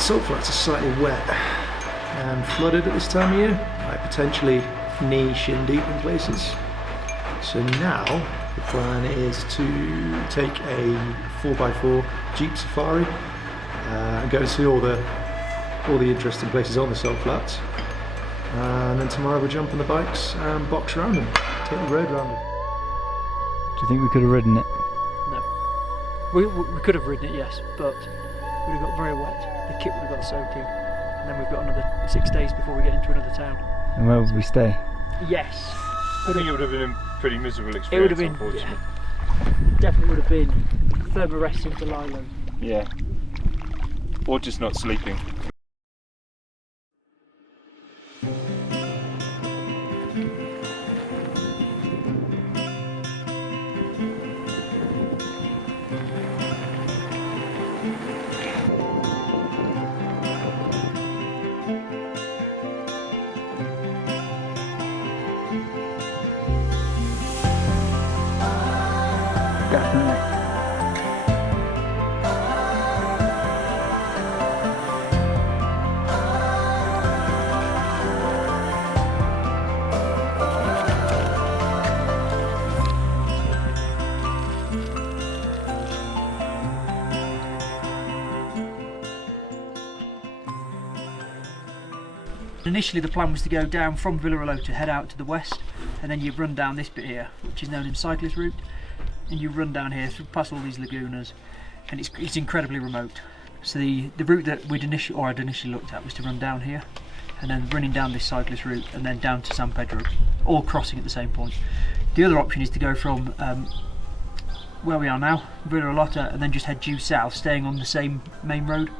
salt flats are slightly wet and flooded at this time of year, like potentially knee, shin deep in places. So now the plan is to take a 4x4 Jeep Safari and go and see all the interesting places on the salt flats. And then tomorrow we'll jump on the bikes and box around them, take the road around them. Do you think we could have ridden it? No. We could have ridden it, yes, but we would have got very wet. The kit would have got soaking, and then we've got another 6 days before we get into another town. And where would we stay? Yes. I think it would have been a pretty miserable experience. It would have been, unfortunately. yeah, definitely would have been further rest into Lilo. Yeah. Or just not sleeping. Definitely. Initially the plan was to go down from Villarolo to head out to the west, and then you run down this bit here, which is known as cyclist route, and you run down here through past all these lagunas, and it's incredibly remote. So the route that I'd initially looked at was to run down here, and then running down this cyclist route, and then down to San Pedro, all crossing at the same point. The other option is to go from where we are now, Villarolota, and then just head due south, staying on the same main road.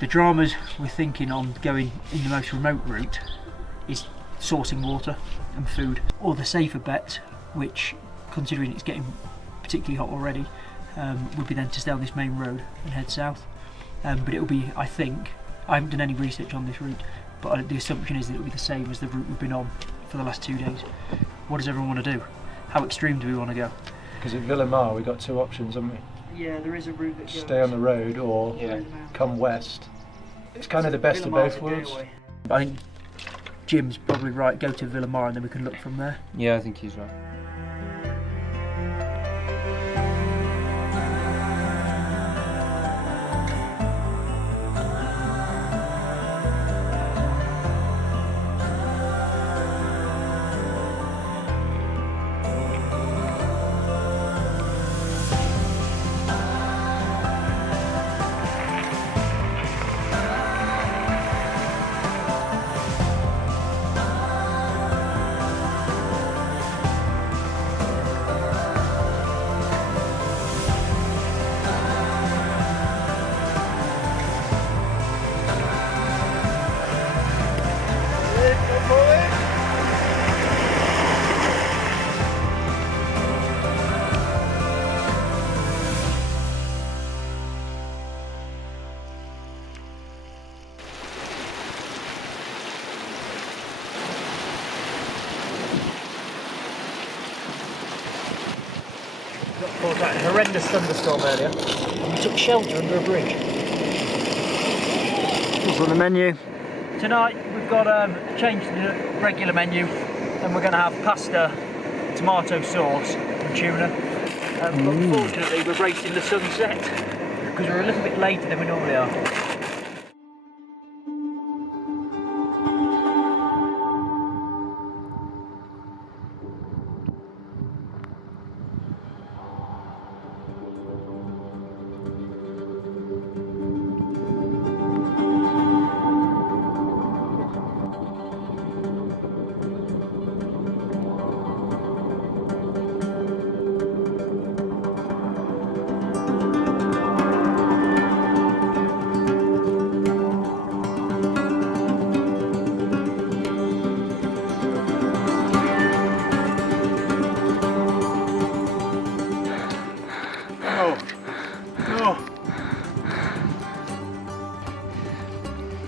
The dramas we're thinking on going in the most remote route is sourcing water and food, or the safer bet, which, considering it's getting particularly hot already, would be then to stay on this main road and head south. But it'll be, I think, I haven't done any research on this route, but the assumption is that it'll be the same as the route we've been on for the last 2 days. What does everyone want to do? How extreme do we want to go? Because at Villamar we've got 2 options, haven't we? Yeah, there is a route that goes... Stay on the road or come west. It's kind of the best of both worlds. I think Jim's probably right, go to Villamar and then we can look from there. Yeah, I think he's right. Got caught out in a horrendous thunderstorm earlier, and we took shelter under a bridge. What's on the menu? Tonight we've got a change to the regular menu, and we're going to have pasta, tomato sauce and tuna. But unfortunately we're racing the sunset, because we're a little bit later than we normally are.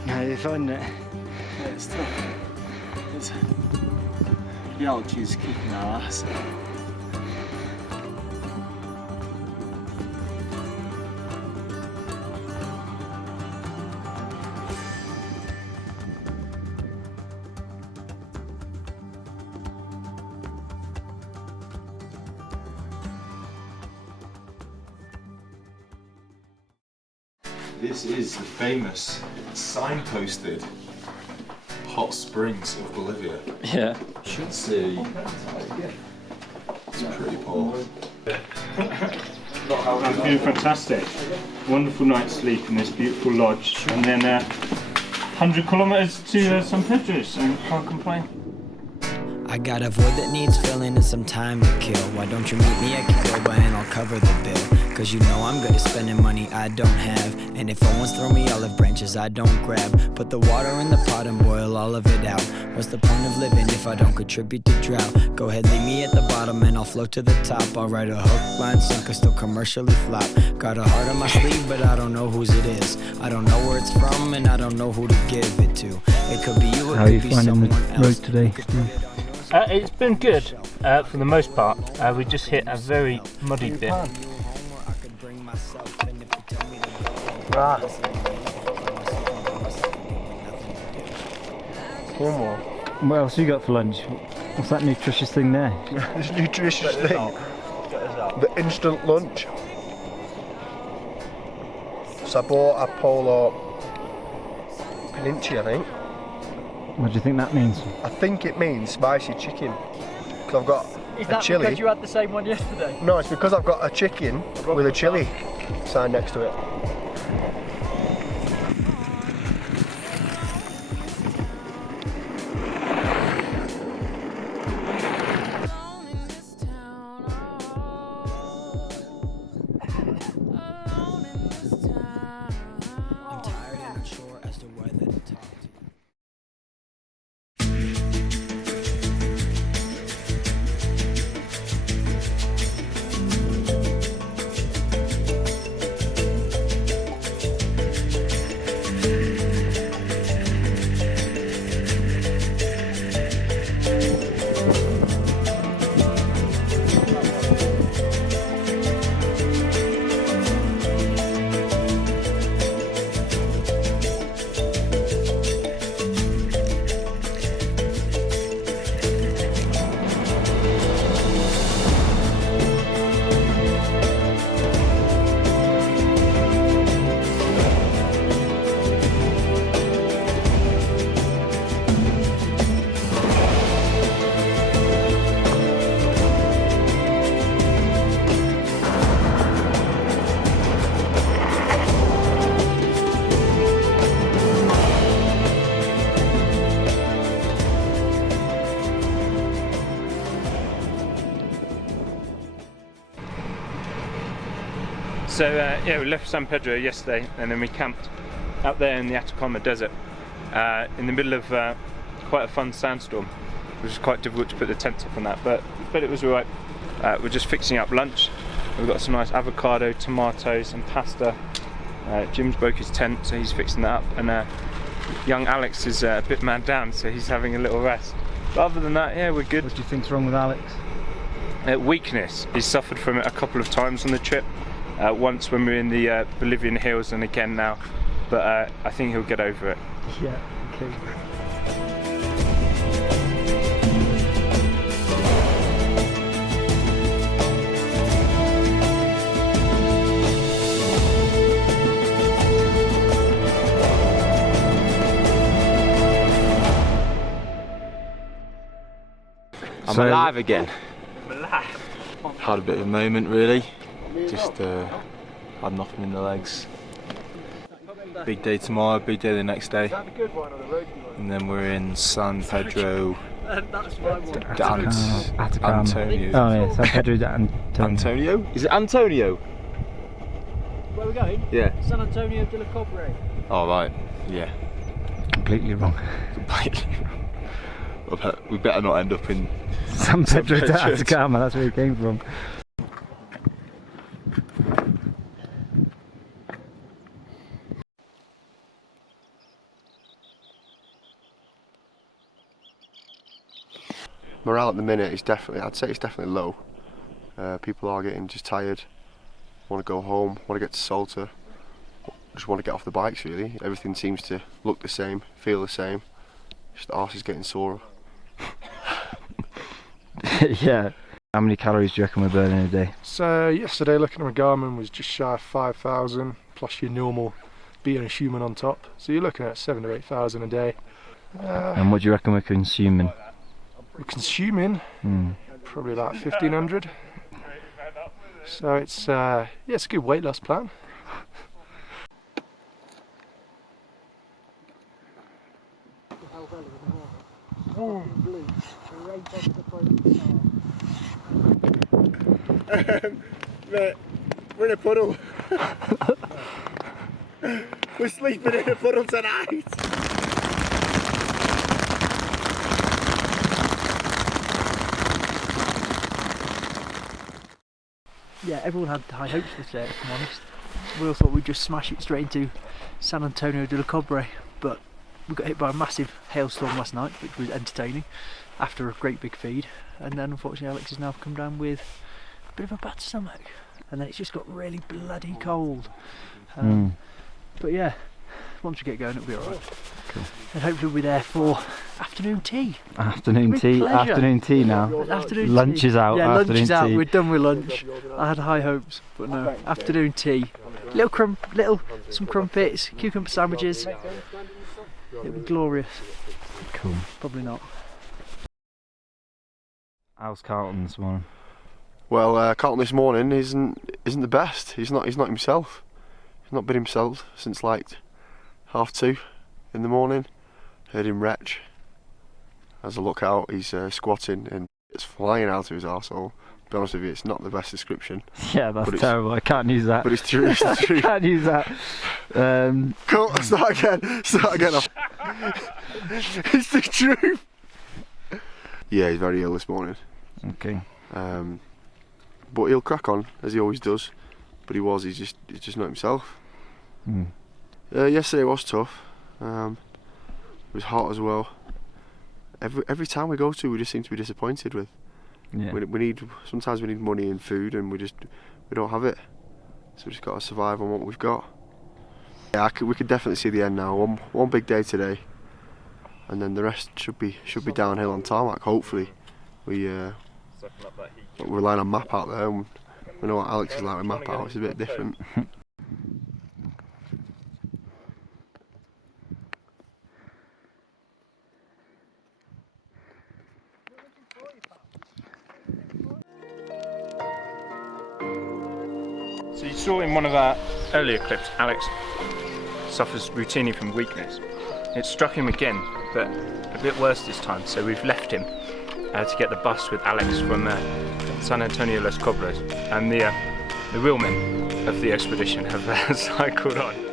How are you finding it? Yeah, it's tough. The altitude's kicking our ass. This is the famous signposted hot springs of Bolivia. Yeah. You should see. It's pretty poor. It's been fantastic. Wonderful night's sleep in this beautiful lodge, and then 100 kilometers to San Pedro, so can't complain. I got a void that needs filling and some time to kill. Why don't you meet me at Cuba and I'll cover the bill? Cause you know I'm good at spending money I don't have. And if someone's throw me olive branches I don't grab. Put the water in the pot and boil all of it out. What's the point of living if I don't contribute to drought? Go ahead, leave me at the bottom and I'll float to the top. I'll write a hook, line, sinker, still commercially flop. Got a heart on my sleeve but I don't know whose it is. I don't know where it's from and I don't know who to give it to. It could be you, it could be someone else. How are you finding the road today, Steve? It's been good for the most part. We just hit a very muddy bit. What else you got for lunch? What's that nutritious thing there? This nutritious thing, the instant lunch. So I bought a Polo Peninsula, I think. What do you think that means? I think it means spicy chicken. Because I've got Is a that chili. because you had the same one yesterday? No, it's because I've got a chicken with a chili sign next to it. I'm tired and unsure as to whether to talk to you. So yeah, we left San Pedro yesterday and then we camped out there in the Atacama desert in the middle of quite a fun sandstorm. It was quite difficult to put the tent up on that, but it was alright. We're just fixing up lunch. We've got some nice avocado, tomatoes and pasta. Jim's broke his tent, so he's fixing that up, and young Alex is a bit man down, so he's having a little rest. But other than that, yeah, we're good. What do you think's wrong with Alex? Weakness. He's suffered from it a couple of times on the trip. Once when we were in the Bolivian hills and again now, but I think he'll get over it. Yeah, okay. I'm alive again. Had a bit of a moment really. Just had nothing in the legs. Big day tomorrow, big day the next day. And then we're in San Pedro Atacama. Antonio. Oh yeah, San Pedro de Antonio? Is it Antonio? Where are we going? Yeah. San Antonio de la Cobre. Oh right, yeah. Completely wrong. We better not end up in San Pedro de Atacama, that's where he came from. Morale at the minute is definitely, I'd say it's definitely low. People are getting just tired, want to go home, want to get to Salta, just want to get off the bikes really. Everything seems to look the same, feel the same, just the arse is getting sore. Yeah. How many calories do you reckon we're burning a day? So yesterday looking at my Garmin was just shy of 5,000 plus your normal being a human on top. So you're looking at 7,000 to 8,000 a day. And what do you reckon we're consuming? We're consuming probably about 1,500. So it's yeah, it's a good weight loss plan. Mate, we're in a puddle. We're sleeping in a puddle tonight. Yeah, everyone had high hopes for today, if I'm honest. We all thought we'd just smash it straight into San Antonio de la Cobre, but we got hit by a massive hailstorm last night, which was entertaining, after a great big feed. And then unfortunately Alex has now come down with a bit of a bad stomach. And then it's just got really bloody cold. But yeah, once we get going it'll be alright. Cool. And hopefully we'll be there for afternoon tea. Afternoon With tea. pleasure. Afternoon tea now. Afternoon Lunch tea. is out. Yeah, lunch afternoon is out. tea. We're done with lunch. I had high hopes, but no. Afternoon tea. Some crumpets, cucumber sandwiches. It'll be glorious. Cool. Probably not. How's Carlton this morning? Well, Carlton this morning isn't the best. He's not himself. He's not been himself since like 2:30 in the morning. Heard him retch. As I look out, he's squatting and it's flying out of his arsehole. To be honest with you, it's not the best description. Yeah, that's terrible. I can't use that. But it's true. It's true. I can't use that. Cool. Start again. It's the truth. Yeah, he's very ill this morning. Okay. But he'll crack on as he always does. But he's just not himself. Yesterday was tough. It was hot as well. Every time we go to, we just seem to be disappointed with. Yeah. Sometimes we need money and food, and we don't have it. So we just got to survive on what we've got. Yeah, we could definitely see the end now. One big day today, and then the rest should be downhill on tarmac. Hopefully, we're relying on map out there, and we know what Alex is like with map out. It's a bit different. So you saw in one of our earlier clips, Alex suffers routinely from weakness. It struck him again, but a bit worse this time, so we've left him to get the bus with Alex from San Antonio Los Cobres, and the wheelmen of the expedition have cycled on.